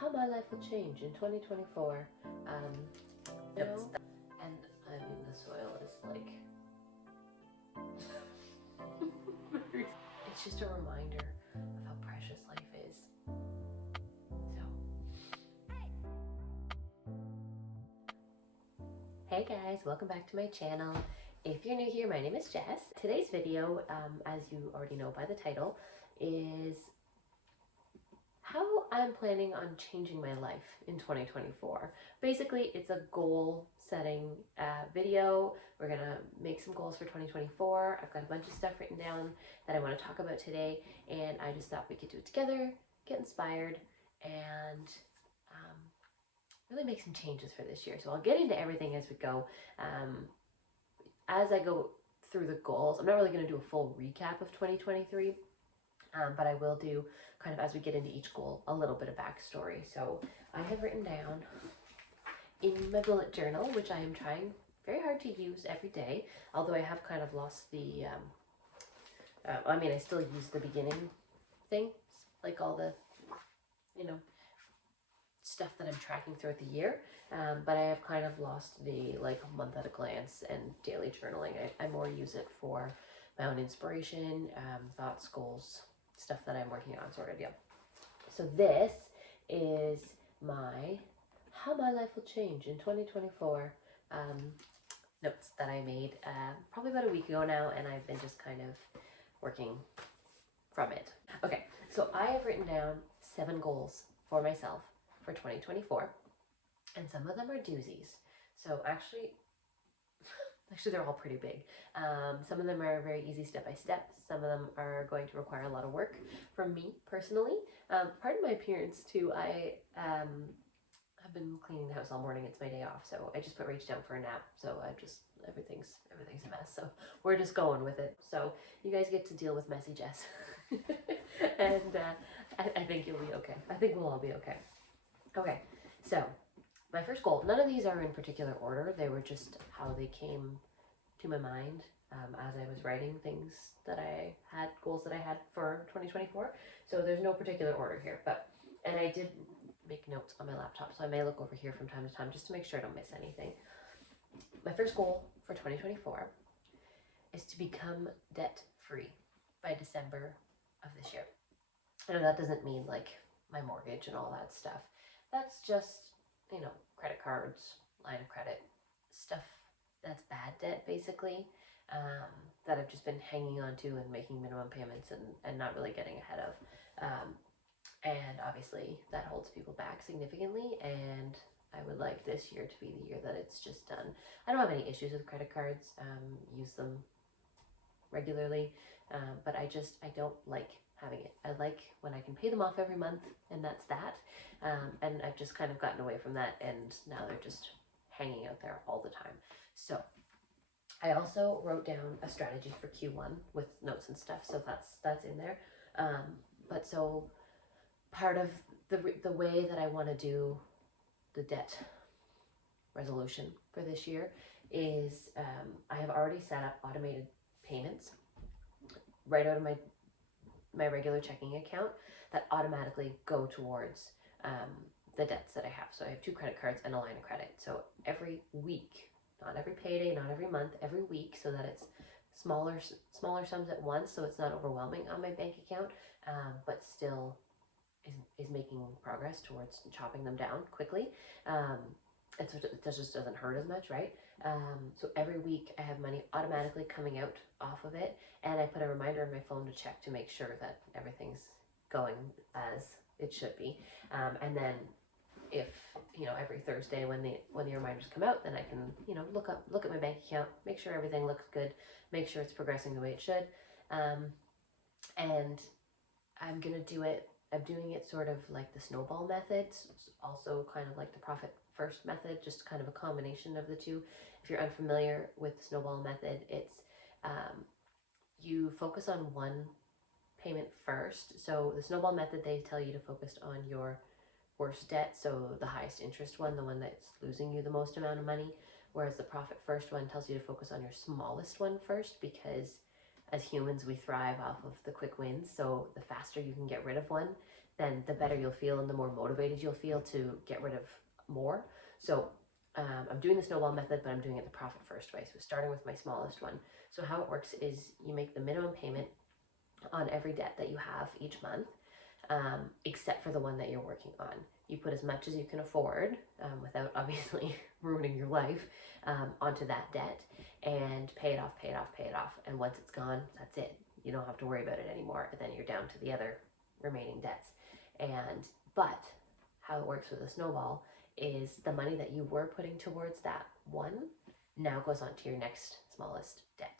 how my life will change in 2024. You know, and I mean the soil is like it's just a reminder of how precious life is. So hey guys, welcome back to my channel. If you're new here, my name is Jess. Today's video, as you already know by the title, is how I'm planning on changing my life in 2024. Basically, it's a goal setting video. We're gonna make some goals for 2024. I've got a bunch of stuff written down that I want to talk about today, and I just thought we could do it together, get inspired, and really make some changes for this year. So I'll get into everything as we go. As I go through the goals, I'm not really going to do a full recap of 2023. But I will do, kind of as we get into each goal, a little bit of backstory. So I have written down in my bullet journal, which I am trying very hard to use every day, although I have kind of lost the, I still use the beginning thing, like all the, stuff that I'm tracking throughout the year, but I have kind of lost the like month at a glance and daily journaling. I more use it for my own inspiration, thoughts, goals, stuff that I'm working on, sort of deal. So this is my how my life will change in 2024 notes that I made probably about a week ago now, and I've been just kind of working from it. Okay, so I have written down 7 goals for myself for 2024, and some of them are doozies. So actually they're all pretty big. Some of them are very easy step by step. Some of them are going to require a lot of work from me personally. Pardon my appearance too. I have been cleaning the house all morning. It's my day off, so I just put Rach down for a nap. So everything's a mess. So we're just going with it. So you guys get to deal with messy Jess, and I think you'll be okay. I think we'll all be okay. Okay, so my first goal, none of these are in particular order. They were just how they came to my mind as I was writing things that I had, goals that I had for 2024. So there's no particular order here, and I did make notes on my laptop, so I may look over here from time to time just to make sure I don't miss anything. My first goal for 2024 is to become debt-free by December of this year. I know that doesn't mean like my mortgage and all that stuff. That's just, credit cards, line of credit, stuff that's bad debt basically, that I've just been hanging on to and making minimum payments and not really getting ahead of. And obviously that holds people back significantly, and I would like this year to be the year that it's just done. I don't have any issues with credit cards, use them regularly, but I don't like having it. I like when I can pay them off every month, and that's that. And I've just kind of gotten away from that, and now they're just hanging out there all the time. So I also wrote down a strategy for Q1 with notes and stuff, so that's in there. But so part of the way that I want to do the debt resolution for this year is I have already set up automated payments right out of my regular checking account that automatically go towards the debts that I have. So I have 2 credit cards and a line of credit. So every week, not every payday, not every month, every week, so that it's smaller sums at once, so it's not overwhelming on my bank account, but still is making progress towards chopping them down quickly. It just doesn't hurt as much, right? So every week I have money automatically coming out off of it, and I put a reminder on my phone to check to make sure that everything's going as it should be. And then if every Thursday when the reminders come out, then I can look at my bank account, make sure everything looks good, make sure it's progressing the way it should, and I'm doing it sort of like the snowball method, also kind of like the profit first method, just kind of a combination of the two. If you're unfamiliar with the snowball method, it's you focus on one payment first. So the snowball method, they tell you to focus on your worst debt, so the highest interest one, the one that's losing you the most amount of money, whereas the profit first one tells you to focus on your smallest one first, because as humans we thrive off of the quick wins. So the faster you can get rid of one, then the better you'll feel and the more motivated you'll feel to get rid of more. So I'm doing the snowball method, but I'm doing it the profit first way. So starting with my smallest one. So how it works is you make the minimum payment on every debt that you have each month, except for the one that you're working on. You put as much as you can afford, without obviously ruining your life, onto that debt, and pay it off, pay it off, pay it off. And once it's gone, that's it. You don't have to worry about it anymore. And then you're down to the other remaining debts. But how it works with a snowball is the money that you were putting towards that one now goes on to your next smallest debt.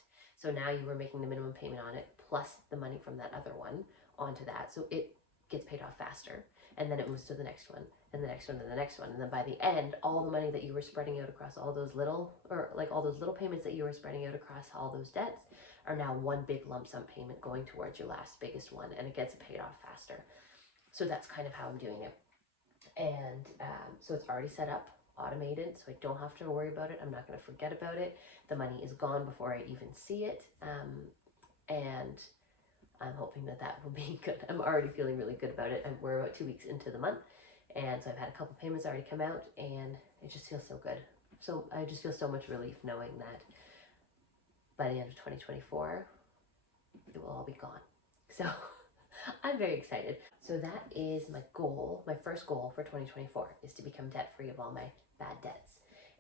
So now you were making the minimum payment on it plus the money from that other one onto that. So it gets paid off faster. And then it moves to the next one and the next one and the next one. And then by the end, all the money that you were spreading out across all those little, or like all those little payments that you were spreading out across all those debts are now one big lump sum payment going towards your last biggest one. And it gets paid off faster. So that's kind of how I'm doing it. And so it's already set up, automated, so I don't have to worry about it. I'm not going to forget about it. The money is gone before I even see it. And I'm hoping that that will be good. I'm already feeling really good about it. And we're about 2 weeks into the month. And so I've had a couple payments already come out, and it just feels so good. So I just feel so much relief knowing that by the end of 2024, it will all be gone. So I'm very excited. So that is my goal. My first goal for 2024 is to become debt-free of all my bad debts.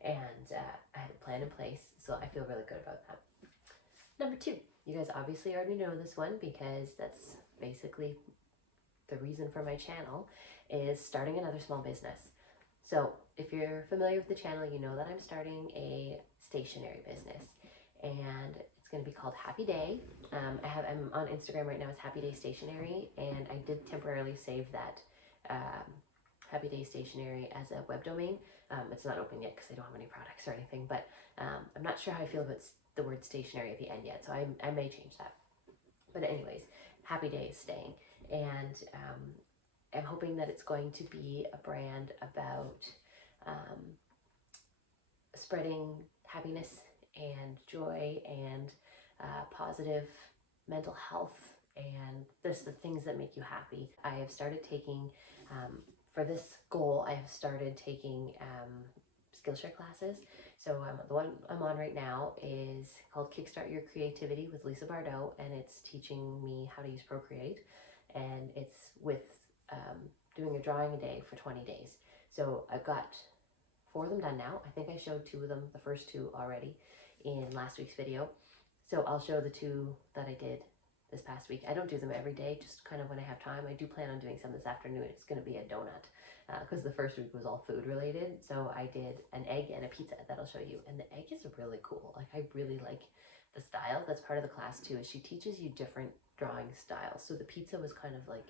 And I have a plan in place, so I feel really good about that. Number 2, you guys obviously already know this one because that's basically the reason for my channel, is starting another small business. So if you're familiar with the channel, you know that I'm starting a stationery business, and it's going to be called Happy Day. I'm on Instagram right now as Happy Day Stationery, and I did temporarily save that Happy Day Stationery as a web domain. It's not open yet because I don't have any products or anything, but I'm not sure how I feel about the word stationery at the end yet, so I may change that. But anyways, Happy Day is staying, and I'm hoping that it's going to be a brand about spreading happiness and joy and positive mental health and just the things that make you happy. I have started taking, for this goal, I have started taking Skillshare classes. So the one I'm on right now is called Kickstart Your Creativity with Lisa Bardot, and it's teaching me how to use Procreate, and it's with doing a drawing a day for 20 days. So I've got 4 of them done now. I think I showed 2 of them, the first 2 already in last week's video. So I'll show the 2 that I did this past week. I don't do them every day, just kind of when I have time. I do plan on doing some this afternoon. It's going to be a donut because the first week was all food related. So I did an egg and a pizza that I'll show you. And the egg is really cool. Like, I really like the style. That's part of the class too, is she teaches you different drawing styles. So the pizza was kind of like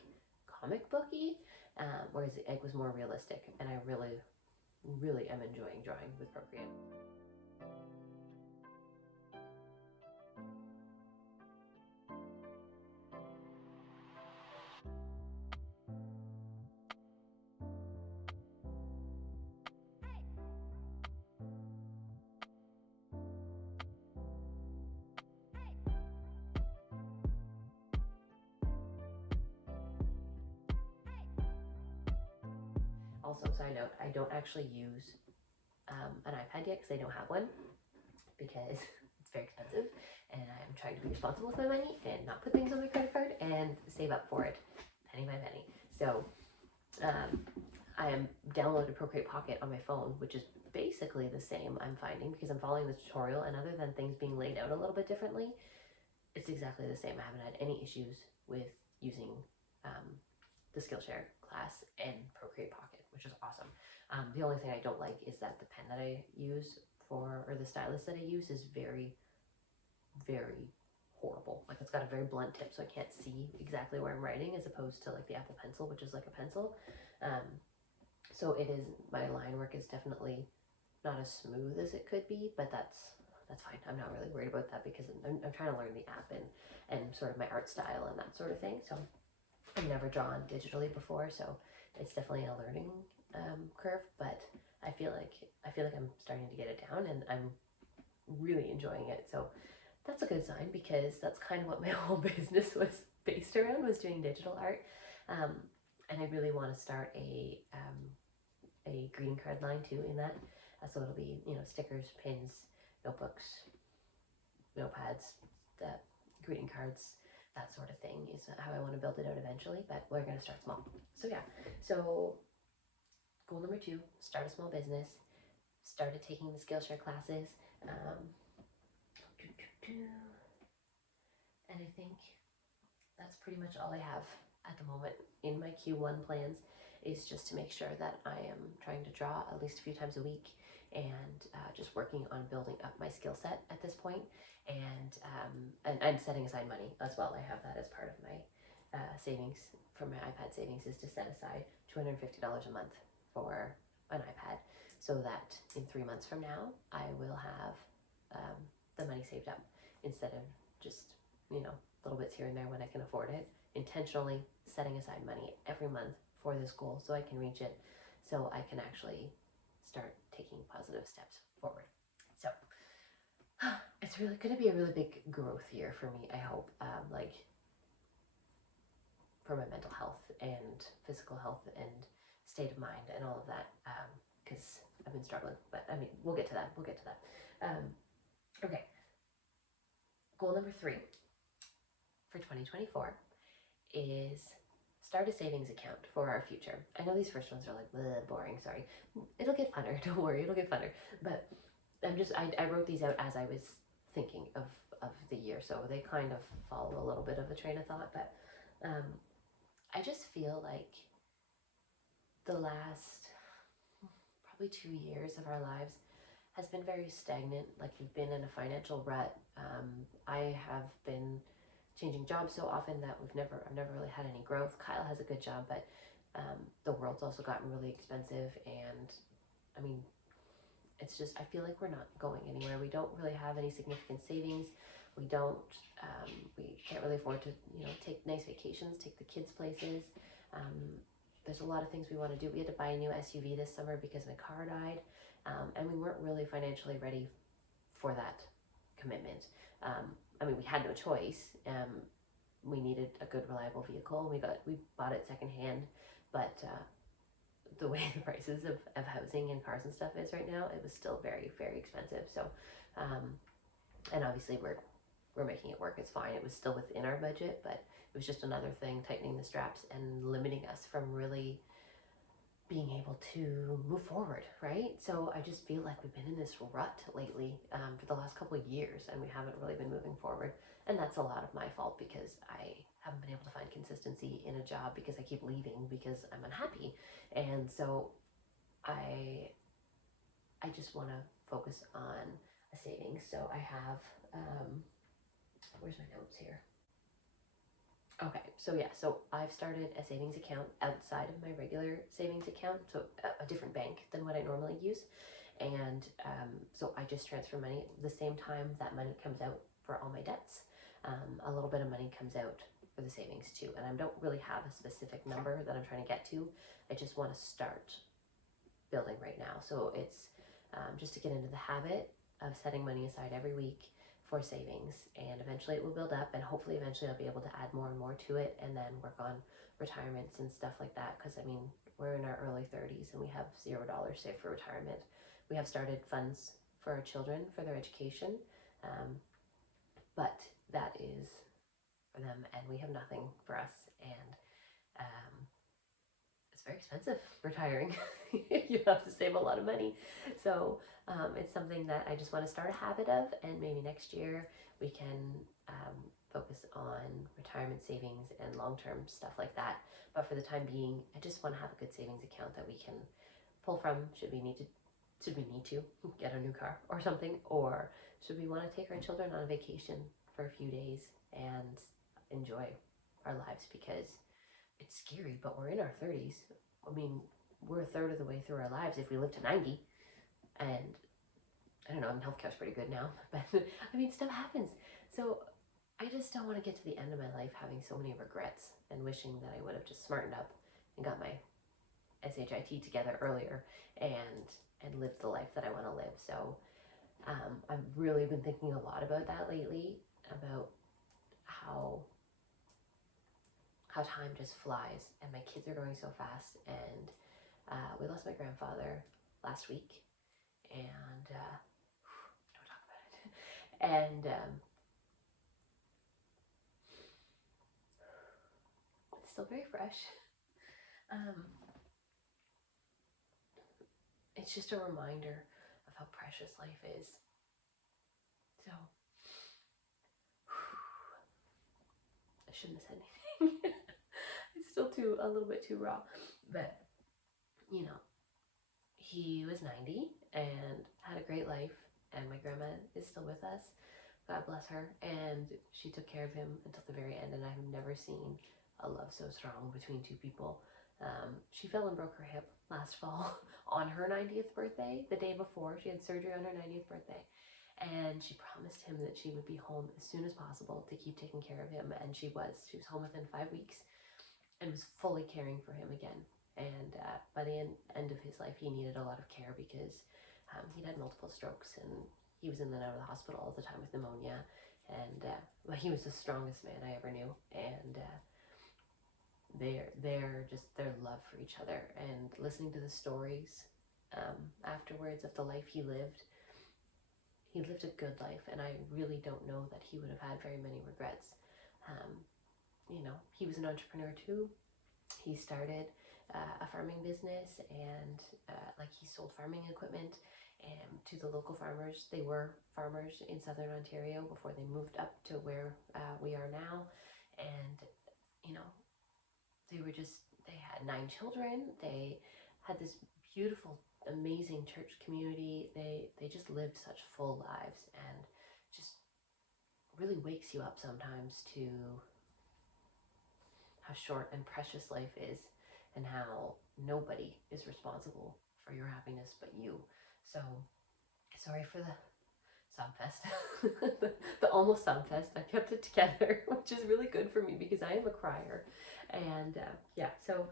comic booky, whereas the egg was more realistic. And I really, really am enjoying drawing with Procreate. Also, side note, I don't actually use an iPad yet because I don't have one, because it's very expensive, and I'm trying to be responsible with my money and not put things on my credit card and save up for it penny by penny. So I am downloaded Procreate Pocket on my phone, which is basically the same, I'm finding, because I'm following the tutorial, and other than things being laid out a little bit differently, it's exactly the same. I haven't had any issues with using the Skillshare class and Procreate Pocket, which is awesome. The only thing I don't like is that the pen that I use or the stylus that I use is very, very horrible. Like, it's got a very blunt tip, so I can't see exactly where I'm writing, as opposed to like the Apple Pencil, which is like a pencil. So it is, my line work is definitely not as smooth as it could be, but that's fine. I'm not really worried about that because I'm trying to learn the app and sort of my art style and that sort of thing. So I've never drawn digitally before, so it's definitely a learning curve, but I feel like I'm starting to get it down, and I'm really enjoying it. So that's a good sign, because that's kind of what my whole business was based around, was doing digital art. And I really want to start a greeting card line too in that. So it'll be, you know, stickers, pins, notebooks, notepads, the greeting cards, that sort of thing is how I want to build it out eventually, but we're going to start small. So yeah, so goal number 2, start a small business, started taking the Skillshare classes, and I think that's pretty much all I have at the moment in my Q1 plans, is just to make sure that I am trying to draw at least a few times a week, and just working on building up my skill set at this point, and setting aside money as well. I have that as part of my savings for my iPad savings, is to set aside $250 a month for an iPad, so that in 3 months from now I will have the money saved up, instead of just, you know, little bits here and there when I can afford it. Intentionally setting aside money every month for this goal so I can reach it, so I can actually start taking positive steps forward. So it's really going to be a really big growth year for me, I hope, like for my mental health and physical health and state of mind and all of that, because I've been struggling, but I mean, we'll get to that. Okay, goal number 3 for 2024 is start a savings account for our future. I know these first ones are like boring, sorry. It'll get funner, don't worry, it'll get funner. But I wrote these out as I was thinking of the year, so they kind of follow a little bit of a train of thought, but I just feel like the last probably 2 years of our lives has been very stagnant. Like, we've been in a financial rut. I have been changing jobs so often that I've never really had any growth. Kyle has a good job, but the world's also gotten really expensive, and I mean, it's just, I feel like we're not going anywhere. We don't really have any significant savings. We can't really afford to, you know, take nice vacations, take the kids places. There's a lot of things we want to do. We had to buy a new SUV this summer because my car died, and we weren't really financially ready for that commitment. I mean, we had no choice. We needed a good, reliable vehicle. We bought it secondhand, but the way the prices of housing and cars and stuff is right now, it was still very, very expensive. So, and obviously we're making it work. It's fine. It was still within our budget, but it was just another thing, tightening the straps and limiting us from really being able to move forward, right? So I just feel like we've been in this rut lately, for the last couple of years, and we haven't really been moving forward. And that's a lot of my fault, because I haven't been able to find consistency in a job, because I keep leaving because I'm unhappy. And so I just want to focus on a savings. So I have, where's my notes here? Okay, so yeah, so I've started a savings account outside of my regular savings account, so a different bank than what I normally use. And so I just transfer money the same time that money comes out for all my debts. A little bit of money comes out for the savings too. And I don't really have a specific number that I'm trying to get to. I just want to start building right now. So it's just to get into the habit of setting money aside every week for savings, and eventually it will build up, and hopefully eventually I'll be able to add more and more to it, and then work on retirements and stuff like that, because I mean, we're in our early 30s and we have $0 saved for retirement. We have started funds for our children for their education, but that is for them, and we have nothing for us. And it's very expensive retiring. You have to save a lot of money. So it's something that I just want to start a habit of, and maybe next year we can focus on retirement savings and long-term stuff like that. But for the time being, I just want to have a good savings account that we can pull from should we need to get a new car or something, or should we want to take our children on a vacation for a few days and enjoy our lives, because it's scary, but we're in our 30s. I mean, we're a third of the way through our lives if we live to 90. And I don't know, healthcare's pretty good now, but I mean, stuff happens. So I just don't want to get to the end of my life having so many regrets and wishing that I would have just smartened up and got my SHIT together earlier and lived the life that I want to live. So I've really been thinking a lot about that lately, about how how time just flies, and my kids are going so fast. And we lost my grandfather last week, and don't talk about it. And it's still very fresh. It's just a reminder of how precious life is. So I shouldn't have said anything. It's still a little bit too raw, but you know, he was 90 and had a great life, and my grandma is still with us. God bless her. And she took care of him until the very end, and I've never seen a love so strong between two people. She fell and broke her hip last fall on her 90th birthday, the day before. She had surgery on her 90th birthday. And she promised him that she would be home as soon as possible to keep taking care of him. And she was. She was home within 5 weeks and was fully caring for him again. And by the end of his life, he needed a lot of care because he'd had multiple strokes, and he was in and out of the hospital all the time with pneumonia. And well, he was the strongest man I ever knew. And their love for each other, and listening to the stories afterwards of the life he lived a good life, and I really don't know that he would have had very many regrets. He was an entrepreneur too. He started a farming business, and he sold farming equipment to the local farmers. They were farmers in southern Ontario before they moved up to where we are now. And they had 9 children. They had this beautiful, amazing church community. They just lived such full lives, and just really wakes you up sometimes to how short and precious life is, and how nobody is responsible for your happiness but you. So sorry for the Somfest, the almost Somfest. I kept it together, which is really good for me because I am a crier. And so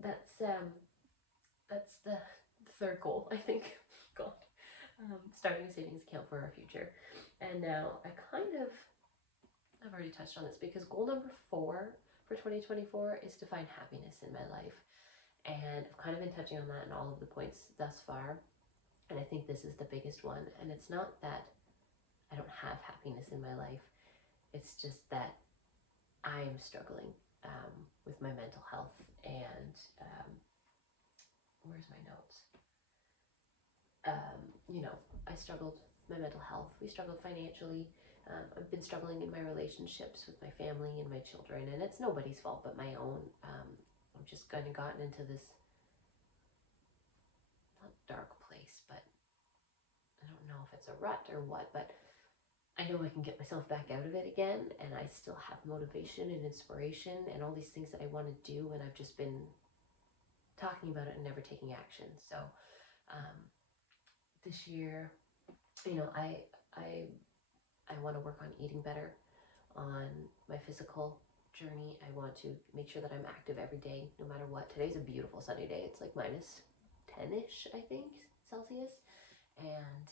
that's the third goal, I think. God, starting a savings account for our future. And now I've already touched on this, because goal number 4 for 2024 is to find happiness in my life. And I've kind of been touching on that in all of the points thus far. And I think this is the biggest one. And it's not that I don't have happiness in my life. It's just that I am struggling with my mental health. And where's my notes? I struggled with my mental health. We struggled financially. I've been struggling in my relationships with my family and my children. And it's nobody's fault but my own. I've just kind of gotten into this, not dark place, but I don't know if it's a rut or what, but I know I can get myself back out of it again, and I still have motivation and inspiration and all these things that I want to do, and I've just been talking about it and never taking action. So this year, I want to work on eating better, on my physical journey. I want to make sure that I'm active every day, no matter what. Today's a beautiful sunny day. It's like minus 10-ish, I think, Celsius. And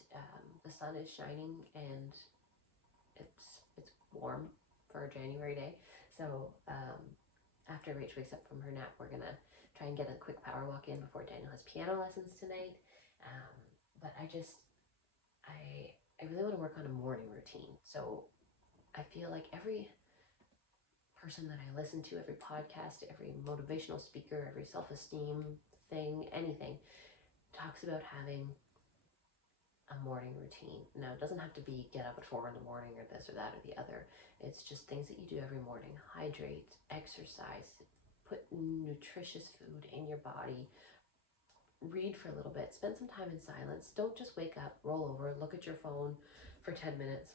the sun is shining, and it's warm for a January day. So after Rach wakes up from her nap, we're gonna try and get a quick power walk in before Daniel has piano lessons tonight. But I really want to work on a morning routine. So I feel like every person that I listen to, every podcast, every motivational speaker, every self-esteem thing, anything, talks about having a morning routine. Now, it doesn't have to be get up at 4 in the morning or this or that or the other. It's just things that you do every morning. Hydrate, exercise, put nutritious food in your body, read for a little bit, spend some time in silence. Don't just wake up, roll over, look at your phone for 10 minutes,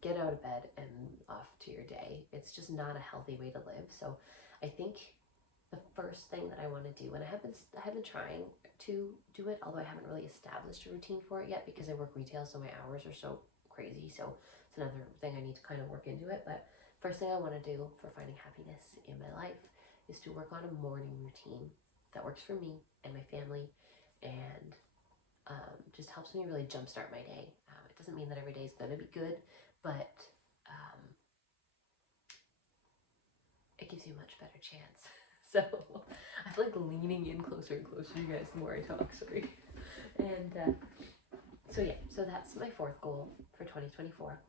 get out of bed and off to your day. It's just not a healthy way to live. So I think the first thing that I want to do, and I have been trying to do it, although I haven't really established a routine for it yet because I work retail, so my hours are so crazy. So it's another thing I need to kind of work into it. But first thing I want to do for finding happiness in my life is to work on a morning routine that works for me and my family, and just helps me really jumpstart my day. It doesn't mean that every day is going to be good, but gives you a much better chance. So I'm like leaning in closer and closer to you guys the more I talk, sorry. And so yeah, so that's my fourth goal for 2024.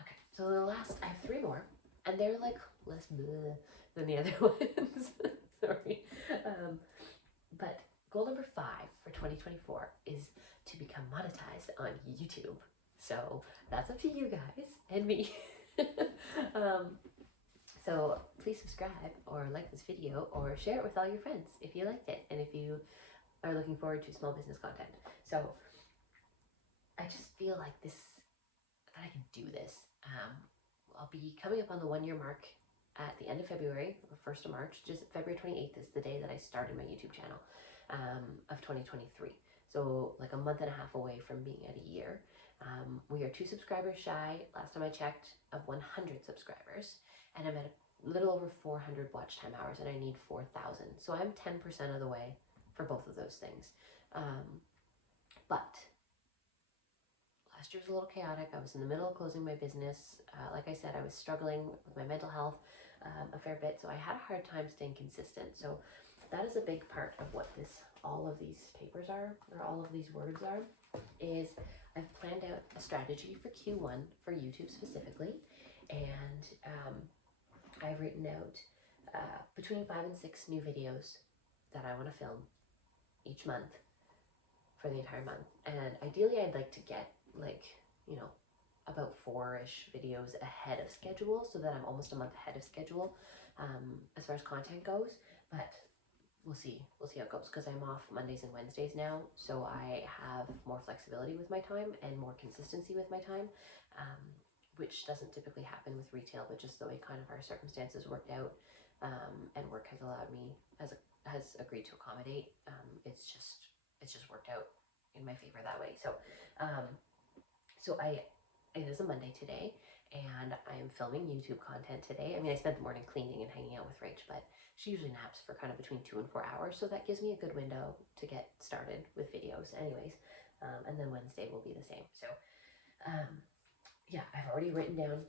Okay, so the last, I have three more, and they're like less bleh than the other ones. Sorry. But goal number 5 for 2024 is to become monetized on YouTube. So that's up to you guys and me. So please subscribe or like this video or share it with all your friends if you liked it and if you are looking forward to small business content. So I just feel like that I can do this. I'll be coming up on the 1 year mark at the end of February, or 1st of March. Just February 28th is the day that I started my YouTube channel of 2023. So like a month and a half away from being at a year. We are 2 subscribers shy, last time I checked, of 100 subscribers. And I'm at a little over 400 watch time hours, and I need 4,000. So I'm 10% of the way for both of those things. But last year was a little chaotic. I was in the middle of closing my business. Like I said, I was struggling with my mental health a fair bit, so I had a hard time staying consistent. So that is a big part of what all of these papers are, or all of these words are, is I've planned out a strategy for Q1 for YouTube specifically, and I've written out between 5 and 6 new videos that I want to film each month for the entire month. And ideally I'd like to get about 4-ish videos ahead of schedule, so that I'm almost a month ahead of schedule as far as content goes. But we'll see how it goes, because I'm off Mondays and Wednesdays now, so I have more flexibility with my time and more consistency with my time, which doesn't typically happen with retail, but just the way kind of our circumstances worked out, and work has allowed me, has agreed to accommodate. It's just worked out in my favor that way. So it is a Monday today, and I am filming YouTube content today. I mean, I spent the morning cleaning and hanging out with Rach, but she usually naps for kind of between 2 and 4 hours, so that gives me a good window to get started with videos anyways. And then Wednesday will be the same. So yeah, I've already written down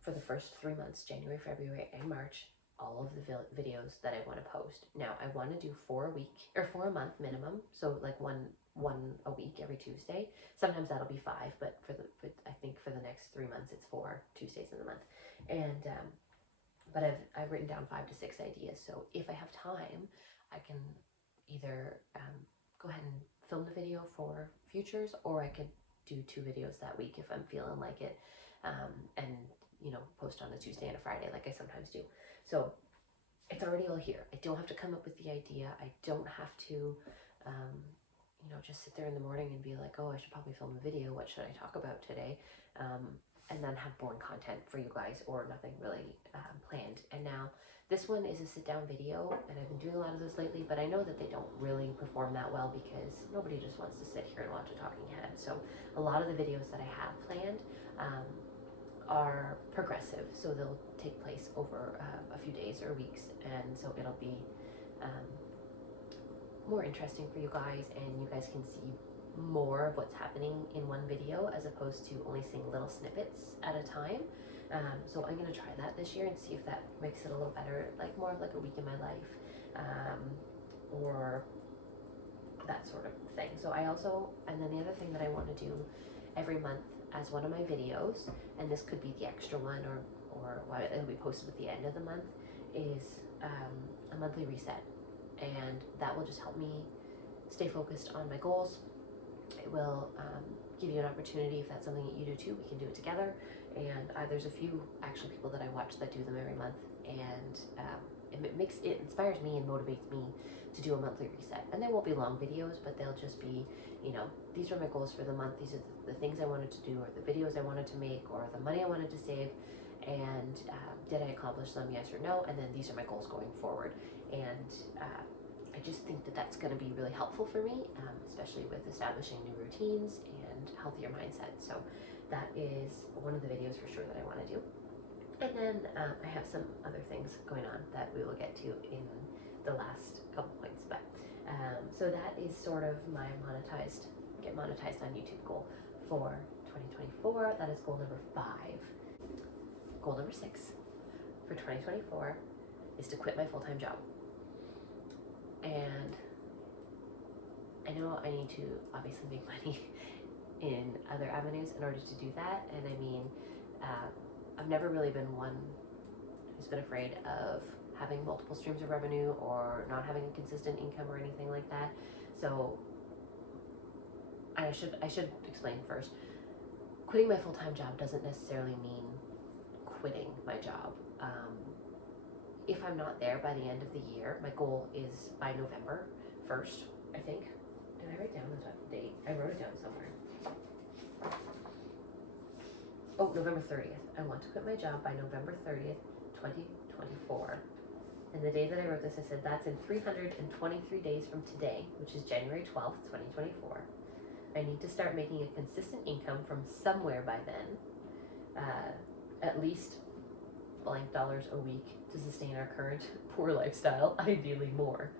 for the first 3 months, January, February, and March, all of the videos that I want to post. Now, I want to do 4 a week, or 4 a month minimum, so like one a week every Tuesday. Sometimes that'll be 5, but I think for the next 3 months it's 4 Tuesdays in the month. And but I've written down 5 to 6 ideas. So if I have time, I can either go ahead and film the video for futures, or I could do 2 videos that week if I'm feeling like it, and post on a Tuesday and a Friday like I sometimes do. So it's already all here. I don't have to come up with the idea. I don't have to just sit there in the morning and be like, oh, I should probably film a video. What should I talk about today? And then have boring content for you guys, or nothing really planned. And now this one is a sit-down video, and I've been doing a lot of those lately, but I know that they don't really perform that well because nobody just wants to sit here and watch a talking head. So a lot of the videos that I have planned are progressive, so they'll take place over a few days or weeks, and so it'll be more interesting for you guys, and you guys can see more of what's happening in one video as opposed to only seeing little snippets at a time. So I'm going to try that this year and see if that makes it a little better, like more of like a week in my life, or that sort of thing. So and then the other thing that I want to do every month as one of my videos, and this could be the extra one, or it'll be posted at the end of the month, is a monthly reset. And that will just help me stay focused on my goals. It will give you an opportunity, if that's something that you do too, we can do it together. And there's a few actual people that I watch that do them every month, and it inspires me and motivates me to do a monthly reset. And they won't be long videos, but they'll just be, these are my goals for the month, these are the things I wanted to do, or the videos I wanted to make, or the money I wanted to save, and did I accomplish them, yes or no, and then these are my goals going forward. And I just think that that's going to be really helpful for me, especially with establishing new routines and healthier mindset. So that is one of the videos for sure that I want to do. And then I have some other things going on that we will get to in the last couple points. But so that is sort of my get monetized on YouTube goal for 2024. That is goal number 5. Goal number 6 for 2024 is to quit my full-time job. And I know I need to obviously make money in other avenues in order to do that. And I mean, I've never really been one who's been afraid of having multiple streams of revenue or not having a consistent income or anything like that. So I should explain first. Quitting my full-time job doesn't necessarily mean quitting my job. If I'm not there by the end of the year, my goal is by November 1st, I think. Did I write down the date? I wrote it down somewhere. Oh, November 30th. I want to quit my job by November 30th, 2024. And the day that I wrote this, I said that's in 323 days from today, which is January 12th, 2024. I need to start making a consistent income from somewhere by then, at least blank dollars a week to sustain our current poor lifestyle, ideally more.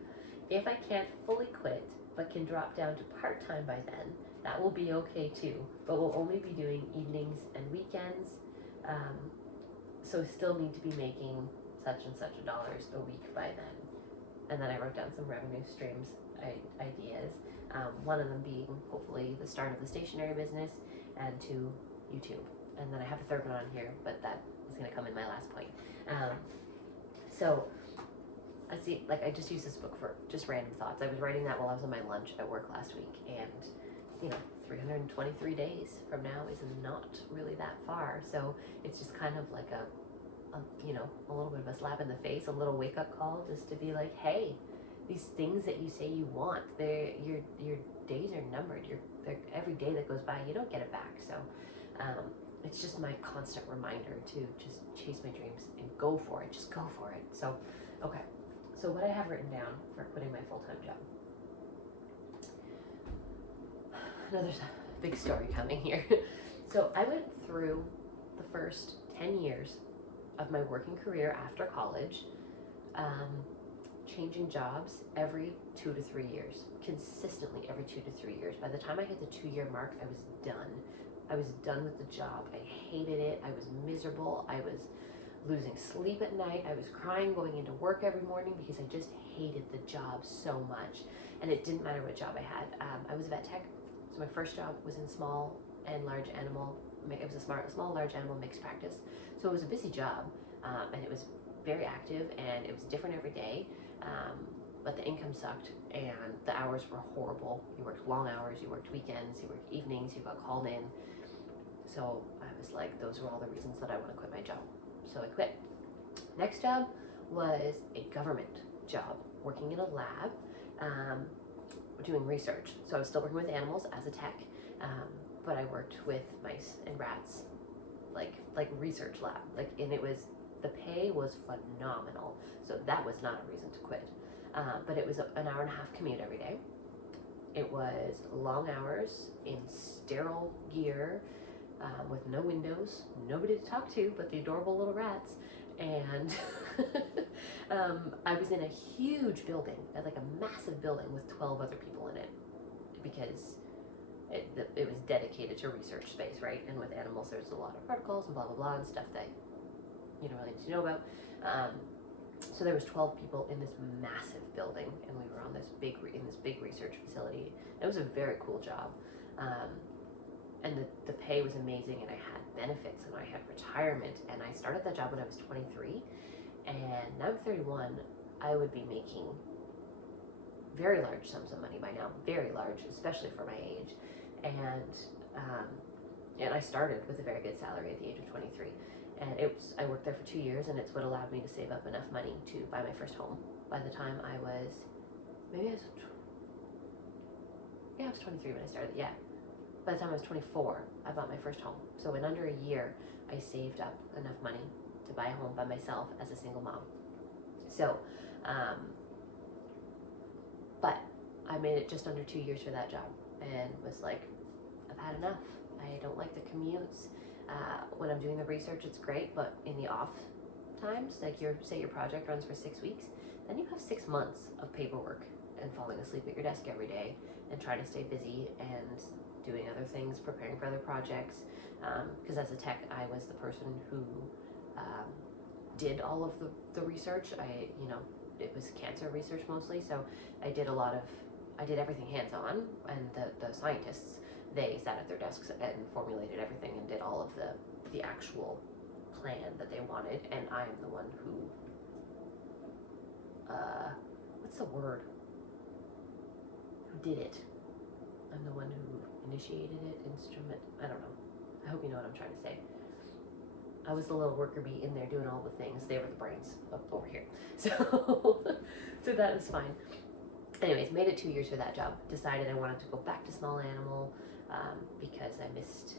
If I can't fully quit, but can drop down to part-time by then, that will be okay too, but we'll only be doing evenings and weekends, so still need to be making such and such dollars a week by then. And then I wrote down some revenue streams ideas, one of them being hopefully the start of the stationery business, and 2, YouTube. And then I have a third one on here, but that is going to come in my last point. So I see, like, I just used this book for just random thoughts. I was writing that while I was on my lunch at work last week, and 323 days from now is not really that far. So it's just kind of like a little bit of a slap in the face, a little wake up call, just to be like, hey, these things that you say you want, your days are numbered. Every day that goes by, you don't get it back. So it's just my constant reminder to just chase my dreams and go for it. Just go for it. So, okay. So what I have written down for quitting my full-time job. No, there's a big story coming here. So I went through the first 10 years of my working career after college, changing jobs every 2 to 3 years, consistently every 2 to 3 years. By the time I hit the 2-year mark, I was done. I was done with the job. I hated it. I was miserable. I was losing sleep at night. I was crying going into work every morning because I just hated the job so much. And it didn't matter what job I had. I was a vet tech, so my first job was in small and large animal. It was a small, large animal mixed practice. So it was a busy job, and it was very active, and it was different every day. But the income sucked, and the hours were horrible. You worked long hours, you worked weekends, you worked evenings, you got called in. So I was like, those were all the reasons that I want to quit my job. So I quit. Next job was a government job, working in a lab, doing research. So I was still working with animals as a tech, but I worked with mice and rats, like research lab. And it was, the pay was phenomenal. So that was not a reason to quit. But it was an hour and a half commute every day. It was long hours in sterile gear, with no windows, nobody to talk to but the adorable little rats. And I was in a huge building, like a massive building with 12 other people in it, because it was dedicated to research space, right? And with animals, there's a lot of protocols and blah, blah, blah, and stuff that you don't really need to know about. So there was 12 people in this massive building, and we were on this big research facility. It was a very cool job. And the pay was amazing, and I had benefits, and I had retirement, and I started that job when I was 23, and now I'm 31. I would be making very large sums of money by now, very large, especially for my age, and I started with a very good salary at the age of 23, and I worked there for 2 years, and it's what allowed me to save up enough money to buy my first home. By the time I was 23 when I started, yeah. By the time I was 24, I bought my first home. So in under a year, I saved up enough money to buy a home by myself as a single mom. So, but I made it just under 2 years for that job, and was like, I've had enough. I don't like the commutes. When I'm doing the research, it's great, but in the off times, like say your project runs for 6 weeks, then you have 6 months of paperwork and falling asleep at your desk every day and trying to stay busy and doing other things, preparing for other projects, because as a tech, I was the person who did all of the research. It was cancer research mostly, so I did everything hands-on, and the scientists, they sat at their desks and formulated everything and did all of the actual plan that they wanted, and I'm the one who, what's the word? Who did it? I'm the one who initiated it, I don't know. I hope you know what I'm trying to say. I was the little worker bee in there doing all the things. They were the brains up over here. So, so that was fine. Anyways, made it 2 years for that job. Decided I wanted to go back to small animal because I missed,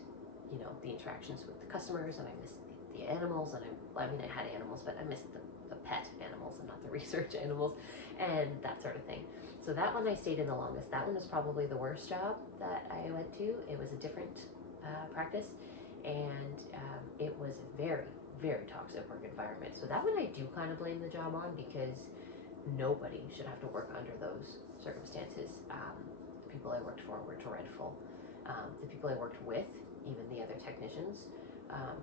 the interactions with the customers, and I missed the animals. And I had animals, but I missed the pet animals and not the research animals and that sort of thing. So that one I stayed in the longest. That one was probably the worst job that I went to. It was a different practice, and it was a very, very toxic work environment. So that one I do kind of blame the job on, because nobody should have to work under those circumstances. The people I worked for were dreadful. The people I worked with, even the other technicians,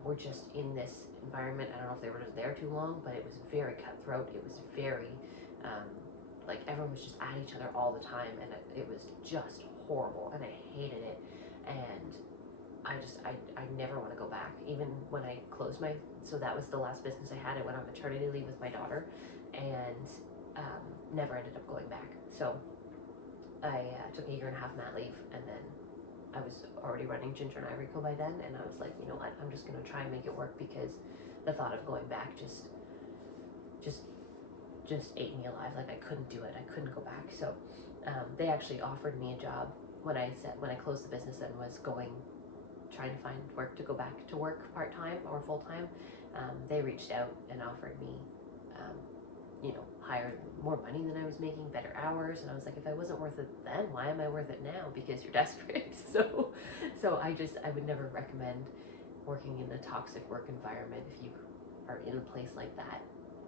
were just in this environment. I don't know if they were just there too long, but it was very cutthroat. It was very, like everyone was just at each other all the time, and it was just horrible, and I hated it. And I never want to go back. Even when I closed so that was the last business I had. I went on maternity leave with my daughter, and never ended up going back. So I took a 1.5 year mat leave, and then I was already running Ginger and Ivory Co by then, and I was like, you know what, I'm just going to try and make it work, because the thought of going back just ate me alive. Like, I couldn't do it. I couldn't go back. So they actually offered me a job when I closed the business and was trying to find work to go back to work part-time or full-time. They reached out and offered me higher, more money than I was making, better hours, and I was like, if I wasn't worth it then, why am I worth it now? Because you're desperate. So I would never recommend working in a toxic work environment if you are in a place like that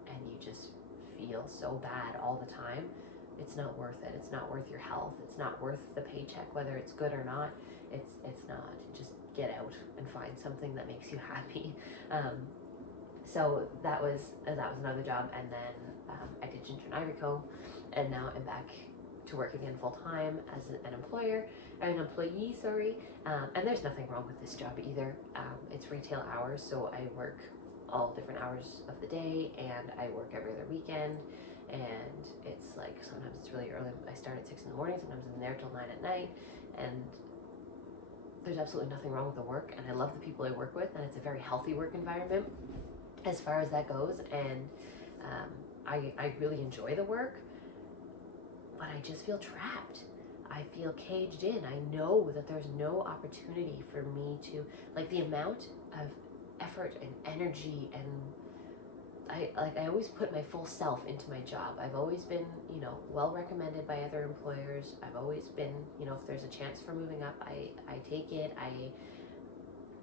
and you just feel so bad all the time. It's not worth it. It's not worth your health. It's not worth the paycheck, whether it's good or not. It's not. Just get out and find something that makes you happy. So that was another job, and then I did Ginger and Ivory Co, and now I'm back to work again full time as an employee. Sorry, and there's nothing wrong with this job either. It's retail hours, so I work all different hours of the day, and I work every other weekend. And it's like, sometimes it's really early. I start at 6 in the morning. Sometimes I'm there till 9 at night, and there's absolutely nothing wrong with the work. And I love the people I work with, and it's a very healthy work environment as far as that goes. And I really enjoy the work, but I just feel trapped. I feel caged in. I know that there's no opportunity for me to, like, the amount of effort and energy, and I always put my full self into my job. I've always been, well recommended by other employers. I've always been, if there's a chance for moving up, I take it.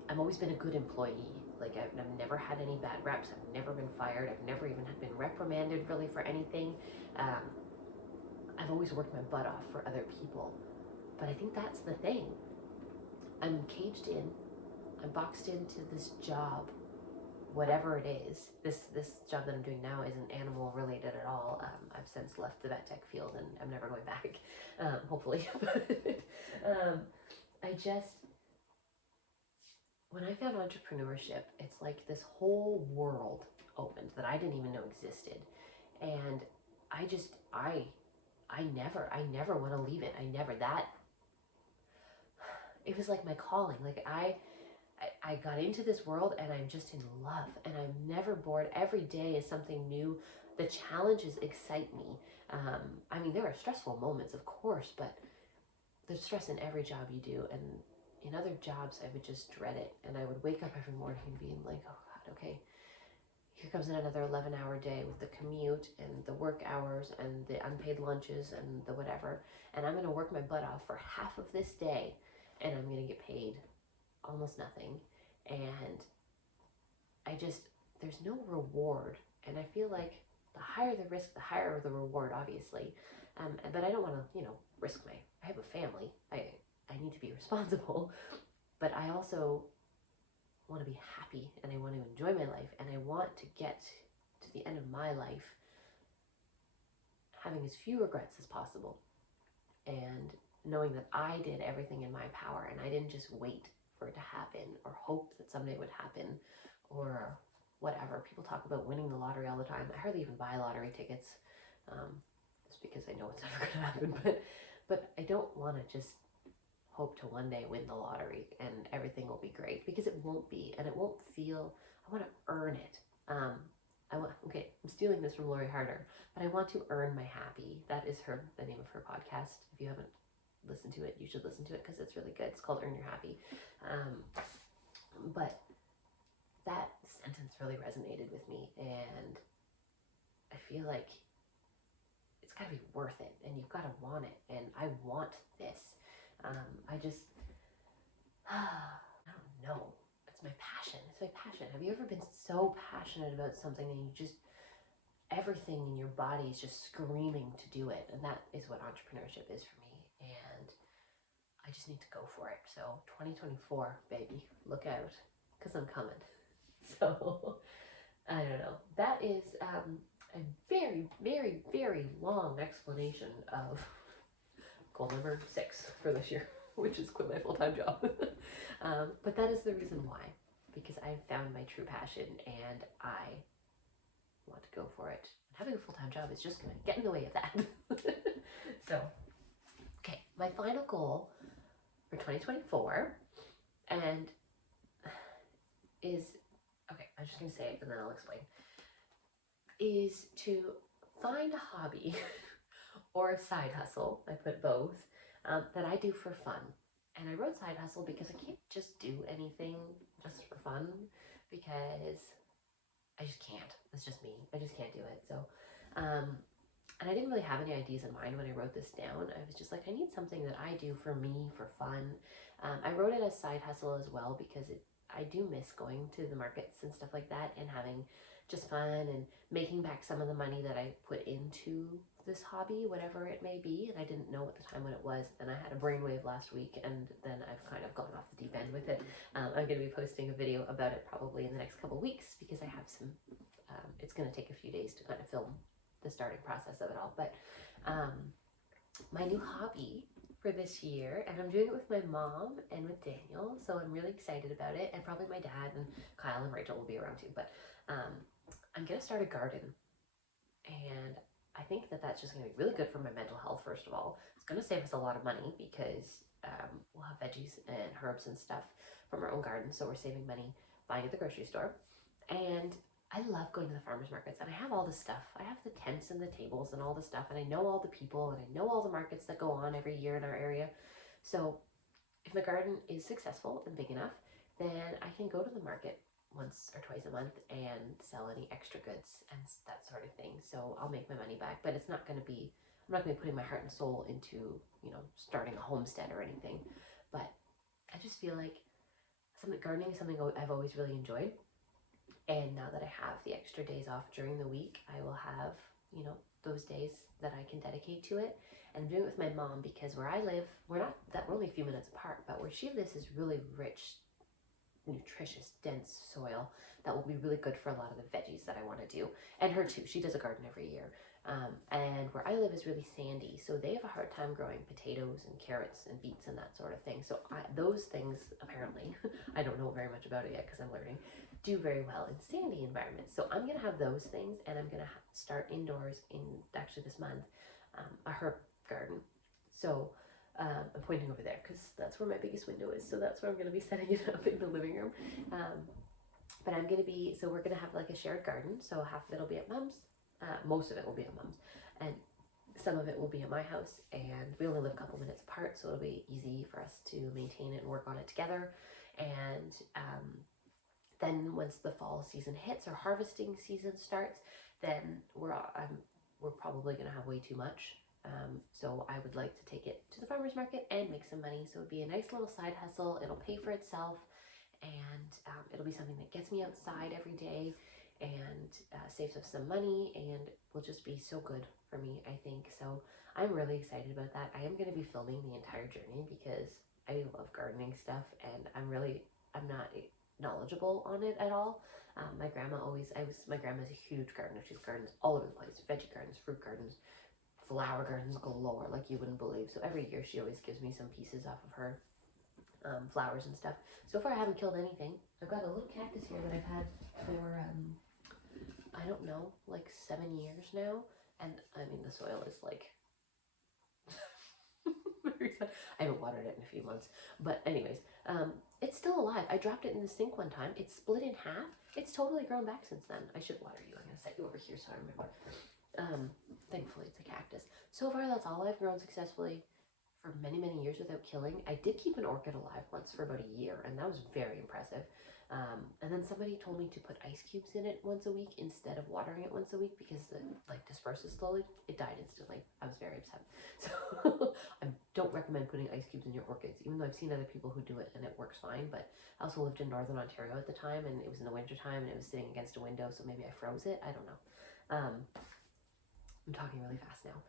I've always been a good employee. Like, I've never had any bad reps. I've never been fired. I've never even been reprimanded really for anything. I've always worked my butt off for other people. But I think that's the thing. I'm caged in. I'm boxed into this job, whatever it is. This job that I'm doing now isn't animal related at all. I've since left the vet tech field, and I'm never going back, hopefully. When I found entrepreneurship, it's like this whole world opened that I didn't even know existed. And I never want to leave it. It was like my calling. Like, I got into this world, and I'm just in love, and I'm never bored. Every day is something new. The challenges excite me. There are stressful moments, of course, but there's stress in every job you do. And in other jobs, I would just dread it. And I would wake up every morning and being like, oh God, okay, here comes another 11-hour day with the commute and the work hours and the unpaid lunches and the whatever. And I'm going to work my butt off for half of this day, and I'm going to get paid almost nothing. And there's no reward. And I feel like the higher the risk, the higher the reward, obviously. But I don't want to, risk I have a family. I need to be responsible, but I also want to be happy, and I want to enjoy my life, and I want to get to the end of my life having as few regrets as possible, and knowing that I did everything in my power and I didn't just wait for it to happen or hope that someday it would happen or whatever. People talk about winning the lottery all the time. I hardly even buy lottery tickets, just because I know it's never going to happen. But I don't want to just hope to one day win the lottery and everything will be great, because it won't be, and it won't feel. I want to earn it. Okay, I'm stealing this from Lori Harder, but I want to earn my happy. That is the name of her podcast. If you haven't listened to it, you should listen to it because it's really good. It's called Earn Your Happy. But that sentence really resonated with me, and I feel like it's got to be worth it, and you've got to want it, and I want this. I don't know. It's my passion. It's my passion. Have you ever been so passionate about something and you just, everything in your body is just screaming to do it? And that is what entrepreneurship is for me. And I just need to go for it. So 2024, baby, look out, because I'm coming. So I don't know. That is a very, very, very long explanation of goal number 6 for this year, which is quit my full-time job. But that is the reason why, because I've found my true passion and I want to go for it. Having a full-time job is just going to get in the way of that. So, okay, my final goal for 2024 and is, okay, I'm just going to say it and then I'll explain, is to find a hobby or a side hustle, I put both, that I do for fun. And I wrote side hustle because I can't just do anything just for fun, because I just can't. That's just me. I just can't do it. So, and I didn't really have any ideas in mind when I wrote this down. I was just like, I need something that I do for me, for fun. I wrote it as side hustle as well because I do miss going to the markets and stuff like that and having just fun and making back some of the money that I put into this hobby, whatever it may be. And I didn't know at the time what it was. And I had a brainwave last week, and then I've kind of gone off the deep end with it. I'm going to be posting a video about it probably in the next couple of weeks, because I have some, it's going to take a few days to kind of film the starting process of it all. But my new hobby for this year, and I'm doing it with my mom and with Daniel, so I'm really excited about it, and probably my dad and Kyle and Rachel will be around too. But I'm going to start a garden, and I think that that's just going to be really good for my mental health. First of all, it's going to save us a lot of money because we'll have veggies and herbs and stuff from our own garden, so we're saving money buying at the grocery store. And I love going to the farmers markets, and I have all the stuff. I have the tents and the tables and all the stuff, and I know all the people, and I know all the markets that go on every year in our area. So if my garden is successful and big enough, then I can go to the market once or twice a month and sell any extra goods and that sort of thing. So I'll make my money back, but it's not going to be, I'm not going to be putting my heart and soul into, starting a homestead or anything. But I just feel like gardening is something I've always really enjoyed. And now that I have the extra days off during the week, I will have, those days that I can dedicate to it. And I'm doing it with my mom because where I live, we're only a few minutes apart, but where she lives is really rich, nutritious, dense soil that will be really good for a lot of the veggies that I want to do. And her too, she does a garden every year. And where I live is really sandy, so they have a hard time growing potatoes and carrots and beets and that sort of thing. So those things, apparently, I don't know very much about it yet because I'm learning, do very well in sandy environments. So I'm going to have those things, and I'm going to start indoors in actually this month, a herb garden. So I'm pointing over there because that's where my biggest window is. So that's where I'm going to be setting it up, in the living room. But we're going to have like a shared garden. So half of it will be at mom's. Most of it will be at mom's. And some of it will be at my house. And we only live a couple minutes apart, so it'll be easy for us to maintain it and work on it together. And then once the fall season hits or harvesting season starts, then we're probably going to have way too much. So I would like to take it to the farmer's market and make some money. So it would be a nice little side hustle. It'll pay for itself, and it'll be something that gets me outside every day and saves us some money, and will just be so good for me, I think. So I'm really excited about that. I am going to be filming the entire journey because I love gardening stuff, and I'm not knowledgeable on it at all. My grandma my grandma's a huge gardener. She's gardens all over the place, veggie gardens, fruit gardens, flower gardens galore, like you wouldn't believe. So every year she always gives me some pieces off of her flowers and stuff. So far I haven't killed anything. I've got a little cactus here that I've had for, I don't know, like 7 years now. And I mean, the soil is like, I haven't watered it in a few months. But anyways, it's still alive. I dropped it in the sink one time. It split in half. It's totally grown back since then. I should water you. I'm going to set you over here so I remember. Thankfully it's a cactus. So far that's all I've grown successfully for many, many years without killing. I did keep an orchid alive once for about a year, and that was very impressive. And then somebody told me to put ice cubes in it once a week instead of watering it once a week because it like disperses slowly. It died instantly. I was very upset. So I don't recommend putting ice cubes in your orchids, even though I've seen other people who do it and it works fine. But I also lived in Northern Ontario at the time, and it was in the winter time, and it was sitting against a window, so maybe I froze it. I don't know. I'm talking really fast now.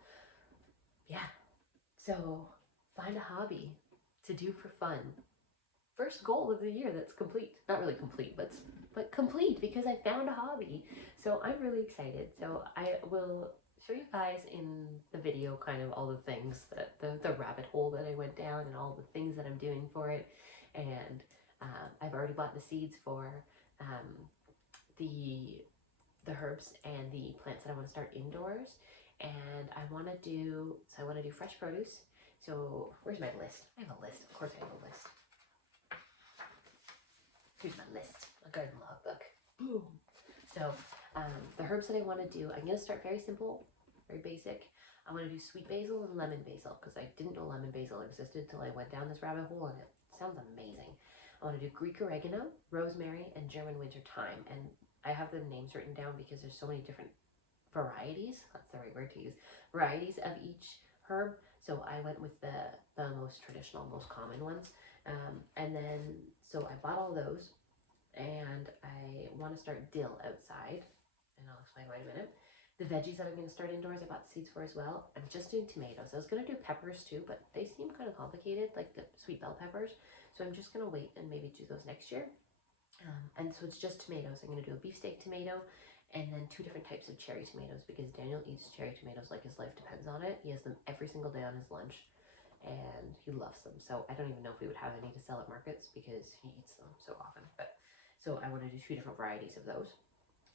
Yeah. So find a hobby to do for fun. First goal of the year that's complete. Not really complete, but complete because I found a hobby. So I'm really excited. So I will show you guys in the video kind of all the things that the rabbit hole that I went down and all the things that I'm doing for it. And I've already bought the seeds for the herbs and the plants that I want to start indoors. And I want to do fresh produce. So where's my list? I have a list. Of course I have a list. Here's my list, a garden logbook. Boom. So the herbs that I want to do, I'm going to start very simple, very basic. I want to do sweet basil and lemon basil because I didn't know lemon basil existed till I went down this rabbit hole, and it sounds amazing. I want to do Greek oregano, rosemary, and German winter thyme. And I have the names written down because there's so many different varieties. That's the right word to use. Varieties of each herb. So I went with the most traditional, most common ones. And then, so I bought all those, and I want to start dill outside, and I'll explain why in a minute. The veggies that I'm going to start indoors, I bought the seeds for as well. I'm just doing tomatoes. I was going to do peppers too, but they seem kind of complicated, like the sweet bell peppers. So I'm just going to wait and maybe do those next year. And so it's just tomatoes. I'm going to do a beefsteak tomato, and then 2 different types of cherry tomatoes because Daniel eats cherry tomatoes like his life depends on it. He has them every single day on his lunch, and he loves them. So I don't even know if we would have any to sell at markets because he eats them so often. But so I want to do 2 different varieties of those,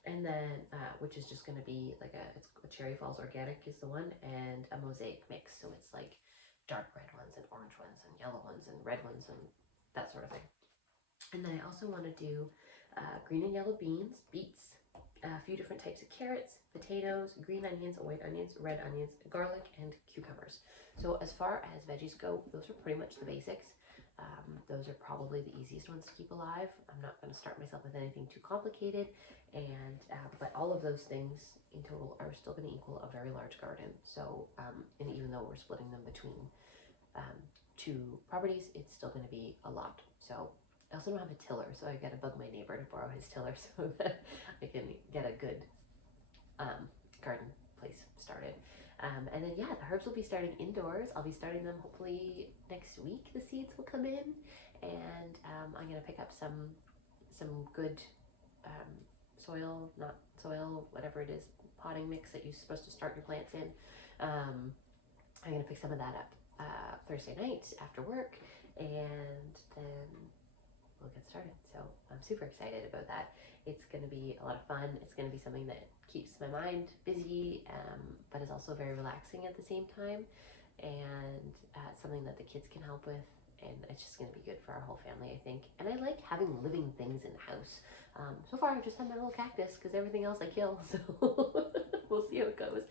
and then which is just going to be like a Cherry Falls Organic is the one, and a mosaic mix. So it's like dark red ones and orange ones and yellow ones and red ones and that sort of thing. And then I also want to do green and yellow beans, beets, a few different types of carrots, potatoes, green onions, white onions, red onions, garlic, and cucumbers. So as far as veggies go, those are pretty much the basics. Those are probably the easiest ones to keep alive. I'm not going to start myself with anything too complicated, and but all of those things in total are still going to equal a very large garden. So and even though we're splitting them between 2 properties, it's still going to be a lot. So I also don't have a tiller, so I got to bug my neighbor to borrow his tiller so that I can get a good garden place started. And then yeah, the herbs will be starting indoors. I'll be starting them hopefully next week. The seeds will come in, and I'm gonna pick up some good soil, whatever it is, potting mix that you're supposed to start your plants in. I'm gonna pick some of that up Thursday night after work, and then we'll get started. So I'm super excited about that. It's going to be a lot of fun. It's going to be something that keeps my mind busy, but is also very relaxing at the same time, and something that the kids can help with, and it's just going to be good for our whole family, I think. And I like having living things in the house. So far I've just had my little cactus because everything else I kill, so we'll see how it goes.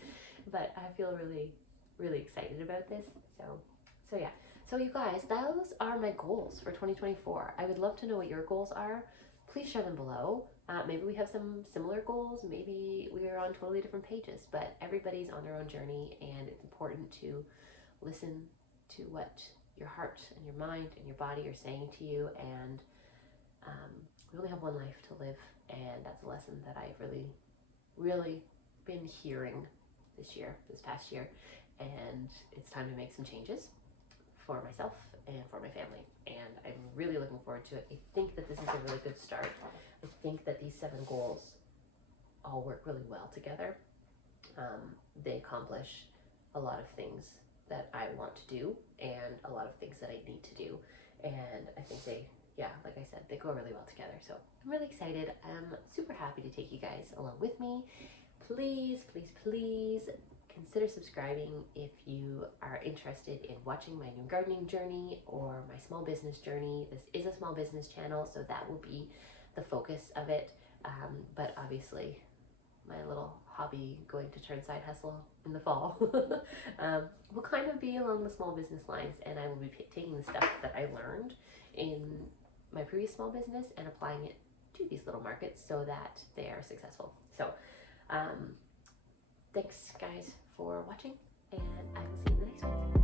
But I feel really, really excited about this. So yeah. So you guys, those are my goals for 2024. I would love to know what your goals are. Please share them below. Maybe we have some similar goals. Maybe we are on totally different pages, but everybody's on their own journey, and it's important to listen to what your heart and your mind and your body are saying to you. And we only have one life to live, and that's a lesson that I've really, really been hearing this past year, and it's time to make some changes for myself and for my family, and I'm really looking forward to it. I think that this is a really good start. I think that these 7 goals all work really well together. They accomplish a lot of things that I want to do and a lot of things that I need to do, and I think they, yeah, like I said, they go really well together. So I'm really excited. I'm super happy to take you guys along with me. Please, please, please consider subscribing if you are interested in watching my new gardening journey or my small business journey. This is a small business channel, so that will be the focus of it. But obviously, my little hobby going to turn side hustle in the fall will kind of be along the small business lines, and I will be taking the stuff that I learned in my previous small business and applying it to these little markets so that they are successful. So thanks guys for watching, and I will see you in the next one.